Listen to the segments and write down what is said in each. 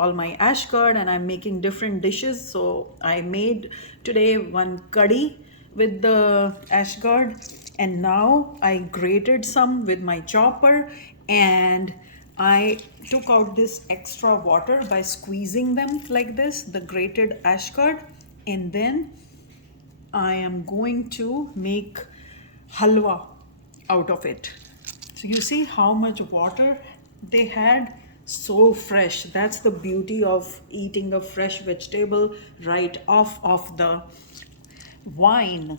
all my Ashgourd, and I'm making different dishes. So I made today one curry with the Ashgourd, and now I grated some with my chopper, and I took out this extra water by squeezing them like this, the grated Ashgourd, and then I am going to make halwa out of it. So you see how much water they had, so fresh. That's the beauty of eating a fresh vegetable right off of the wine.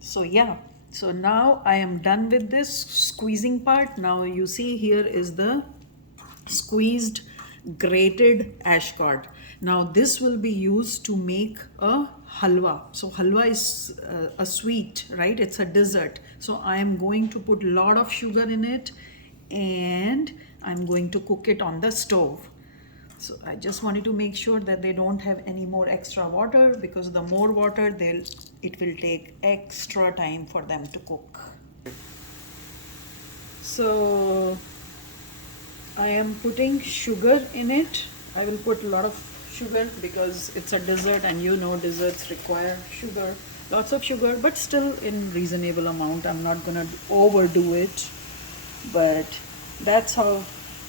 So yeah, so now I am done with this squeezing part. Now you see here is the squeezed grated Ashgourd. Now this will be used to make a halwa. So halwa is a sweet, right? It's a dessert. So I am going to put a lot of sugar in it, and I'm going to cook it on the stove. So I just wanted to make sure that they don't have any more extra water, because the more water it will take extra time for them to cook. So I am putting sugar in it. I will put a lot of sugar because it's a dessert, and you know desserts require sugar, lots of sugar, but still in reasonable amount. I'm not gonna overdo it, but that's how.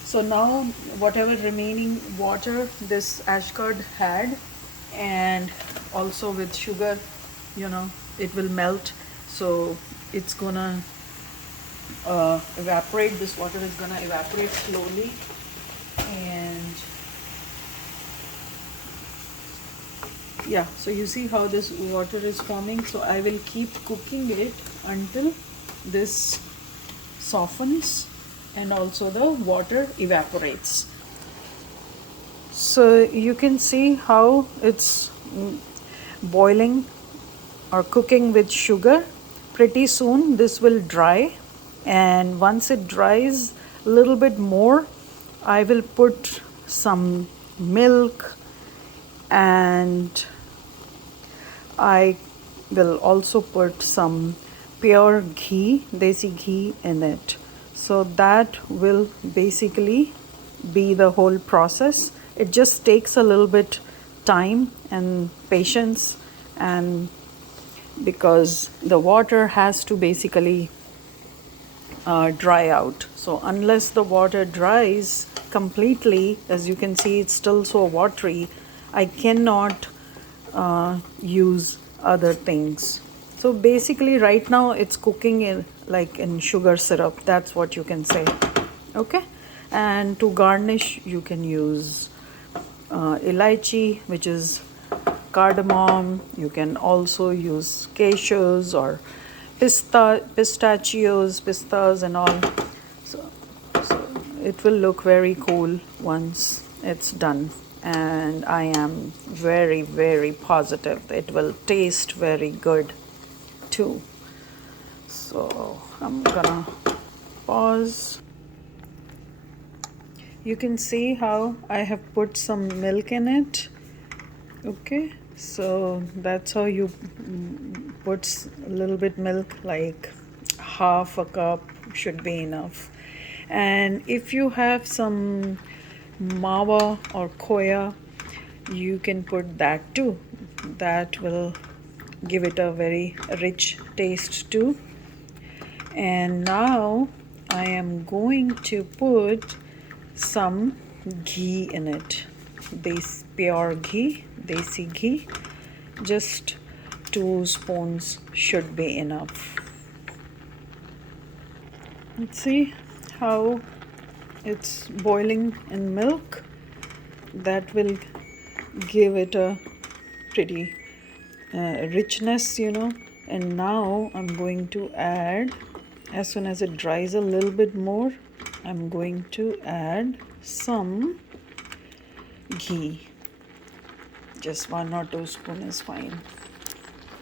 So now whatever remaining water this Ashgourd had, and also with sugar, you know, it will melt. So it's gonna evaporate. This water is gonna evaporate slowly, and yeah, so you see how this water is forming. So I will keep cooking it until this softens and also the water evaporates. So you can see how it's boiling or cooking with sugar. Pretty soon this will dry, and once it dries a little bit more, I will put some milk, and I will also put some pure ghee, desi ghee in it. So that will basically be the whole process. It just takes a little bit time and patience, and because the water has to basically dry out. So unless the water dries completely, as you can see it's still so watery, I cannot use other things. So basically right now it's cooking in like in sugar syrup, that's what you can say. Okay, and to garnish you can use elaichi, which is cardamom. You can also use cashews or pistachios, pistas and all. So it will look very cool once it's done, and I am very, very positive it will taste very good too. So I'm gonna pause. You can see how I have put some milk in it. Okay, so that's how you put a little bit milk, like half a cup should be enough. And if you have some mawa or koya, you can put that too. That will give it a very rich taste too. And now I am going to put some ghee in it. This pure ghee, desi ghee. Just 2 spoons should be enough. Let's see how it's boiling in milk. That will give it a pretty richness, you know. And now I'm going to add, as soon as it dries a little bit more, I'm going to add some ghee. Just 1 or 2 spoons is fine.